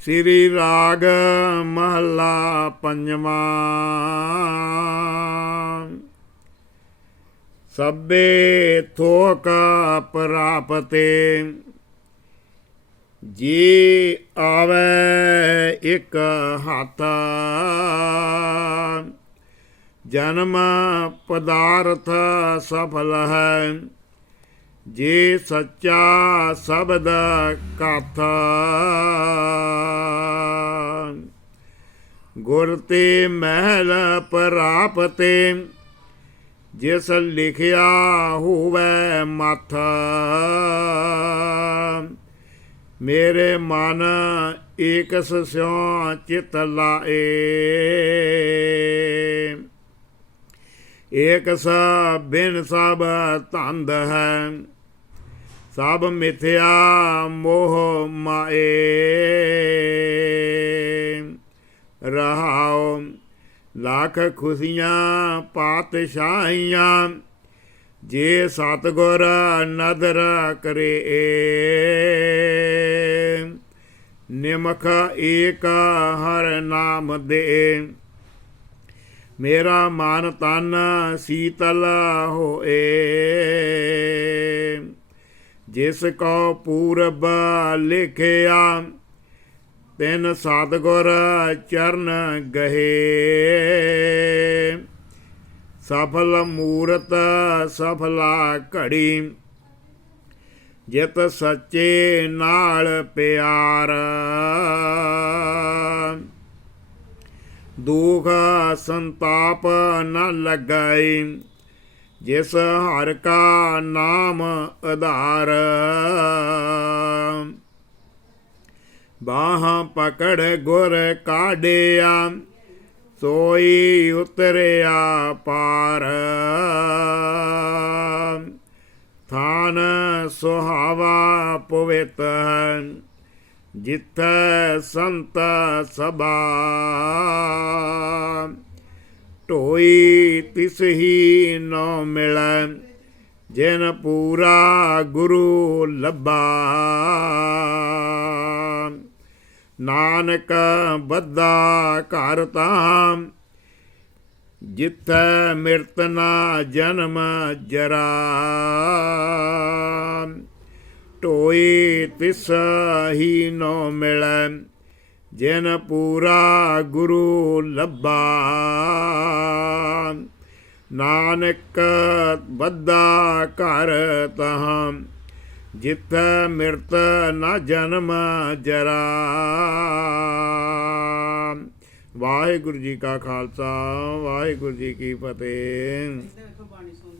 ਸ੍ਰੀ ਰਾਗ ਮਹੱਲਾ ਪੰਜਵਾਂ। ਸਭੇ ਥੋਕ ਪ੍ਰਾਪਤੇ, ਜੀ ਆਵੇ ਇੱਕ ਹੱਥ। ਜਨਮ ਪਦਾਰਥ ਸਫਲ ਹੈ, ਜੇ ਸੱਚਾ ਸ਼ਬਦ ਕਥਾ। ਗੁਰ ਤੇ ਮਹਿਲ ਪ੍ਰਾਪਤੇ, ਜਿਸ ਲਿਖਿਆ ਹੋਵੇ ਮਥ। ਮੇਰੇ ਮਨ ਏਕਸ ਸਿਉ ਚਿਤ ਲਾਏ। ਏਕ ਸਾ ਬਿਨ ਸਭ ਧੰਦ ਹੈ, ਸਭ ਮਿਥਿਆ ਮੋਹ ਮਾਏ। ਲੱਖ ਖੁਸ਼ੀਆਂ ਪਾਤਸ਼ਾਹੀਆਂ, ਜੇ ਸਤਗੁਰ ਨਦਰ ਕਰੇ। ਨਿਮਖ ਏਕ ਹਰ ਨਾਮ ਦੇ। ਮੇਰਾ ਮਨ ਤਨ ਸੀਤਲ ਹੋਏ। ਜਿਸ ਕੋ ਪੂਰਬ ਲਿਖਿਆ ਤਿਨ ਸਤਗੁਰ ਚਰਨ ਗਹੇ। ਸਫਲ ਮੂਰਤ ਸਫਲਾ ਘੜੀ। ਜਿਤ ਸੱਚੇ ਨਾਲ ਪਿਆਰ। ਦੁਖ ਸੰਤਾਪ ਨ ਲਗਾਈ। ਜਿਸ ਹਰ ਕਾ ਨਾਮ ਆਧਾਰ ਬਾਹ ਪਕੜ ਗੁਰ ਕਾਢਿਆ, ਸੋਈ ਉਤਰਿਆ ਪਾਰ। ਥਾਨ ਸੁਹਾਵਾ ਪਵਿੱਤ ਹੈ, ਜਿੱਥੈ ਸੰਤ ਸਭਾ। ਢੋਈ ਤਿਸ ਹੀ ਨੋ ਮਿਲੈ, ਜਿਨ ਪੂਰਾ ਗੁਰੂ ਲੱਭਾ। ਨਾਨਕ ਬੱਦਾ ਘਰ ਤਾਂ। ਜਿੱਥੈ ਮਿਰਤ ਜਨਮ ਜਰਾ। ਢੋਈ ਤਿਸ ਹੀ ਨੋ ਮਿਲੈ, ਜਿਨ ਪੂਰਾ ਗੁਰੂ ਲੱਭਾ। ਨਾਨਕ ਬੱਦਾ ਘਰ ਤਹਾਂ ਜਿੱਥੈ ਮਿਰਤ ਨਾ ਜਨਮ ਜਰਾ। ਵਾਹਿਗੁਰੂ ਜੀ ਕਾ ਖਾਲਸਾ ਵਾਹਿਗੁਰੂ ਜੀ ਕੀ ਫਤਿਹ।